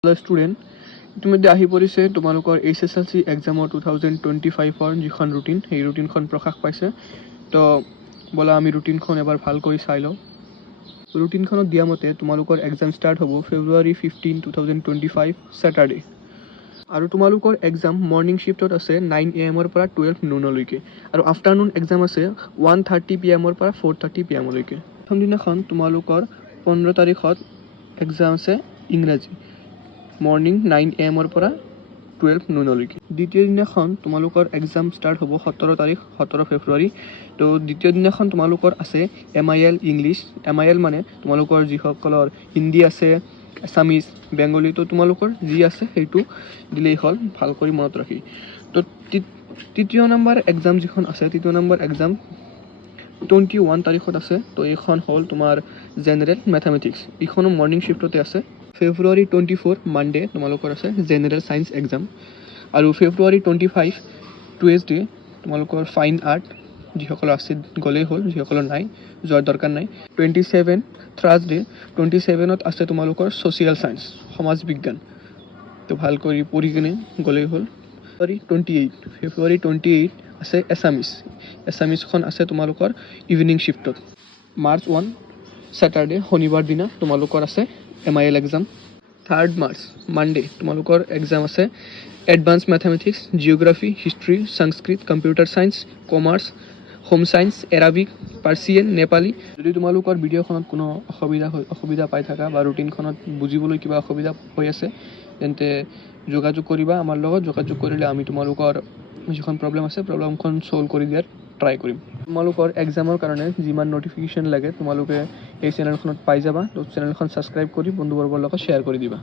Student ইতিমধ্যে আহি পৰিছে তোমালোকৰ HSLC এক্সামৰ 2025-ৰ যিখন ৰুটিন সেই ৰুটিনখন প্ৰকাশ পাইছে। তো ব'লা আমি ৰুটিনখন এবাৰ ভালকৈ চাই লওঁ। ৰুটিনখনত দিয়া মতে তোমালোকৰ এক্সাম ষ্টাৰ্ট হ'ব February 15, 2025 ছেটাৰডে। আৰু তোমালোকৰ এক্সাম মৰ্ণিং শ্বিফ্টত আছে 9 AM পৰা 12 noonলৈকে আৰু আফটাৰনুন এক্সাম আছে 1:30 PM পৰা 4:30 PM লৈকে। প্ৰথম দিনাখন তোমালোকৰ 15 তাৰিখত এক্সাম আছে ইংৰাজী মৰ্ণিং 9 AM পৰা 12 noonলৈকে। দ্বিতীয় দিনাখন তোমালোকৰ এক্সাম ষ্টাৰ্ট হ'ব 17 ফেব্ৰুৱাৰী। তো দ্বিতীয় দিনাখন তোমালোকৰ আছে MIL ইংলিছ। MIL মানে তোমালোকৰ যিসকলৰ হিন্দী আছে, আছামিজ, বেংগলী, তো তোমালোকৰ যি আছে সেইটো দিলেই হ'ল ভাল কৰি মনত ৰাখি। তো তৃতীয় নম্বৰ এক্সাম যিখন আছে, তৃতীয় নম্বৰ এক্সাম 21 তাৰিখত আছে। তো এইখন হ'ল তোমাৰ জেনেৰেল মেথামেটিক্স। এইখনো মৰ্ণিং শ্বিফ্টতে আছে। February 24 মানডে তোমালোকৰ আছে জেনেৰেল ছায়েন্স এক্সাম। আৰু February 25 টুৱেজডে তোমালোকৰ ফাইন আৰ্ট, যিসকল আছে গ'লেই হ'ল, যিসকলৰ নাই যোৱাৰ দৰকাৰ নাই। 27 থাৰ্ছডে 27ত আছে তোমালোকৰ ছ'চিয়েল ছায়েন্স, সমাজ বিজ্ঞান। তো ভাল কৰি পঢ়ি কিনে গ'লেই হ'ল। February 28 আছে এছামিছখন আছে তোমালোকৰ ইভিনিং শ্বিফ্টত। March 1 ছেটাৰডে শনিবাৰ দিনা তোমালোকৰ আছে MIL এক্সাম। 3 মাৰ্চ মানডে তোমালোকৰ এক্সাম আছে advance mathematics, geography, history, Sanskrit, computer science, commerce, home science, Arabic, Persian, Nepali. যদি তোমালোকৰ ভিডিঅ'খনত কোনো অসুবিধা পাই থাকা বা ৰুটিনখনত বুজিবলৈ কিবা অসুবিধা হৈ আছে তেন্তে যোগাযোগ কৰিবা আমাৰ লগত। যোগাযোগ কৰিলে আমি তোমালোকৰ যিখন প্ৰব্লেম আছে প্ৰব্লেমখন ছল্ভ কৰি দিয়াৰ ট্ৰাই কৰিম। তোমালোকৰ এক্সামৰ কাৰণে যিমান ন'টিফিকেশ্যন লাগে তোমালোকে এই চেনেলখনত পাই যাবা। তো চেনেলখন ছাবস্ক্ৰাইব কৰি বন্ধুবৰ্গৰ লগত শ্বেয়াৰ কৰি দিবা।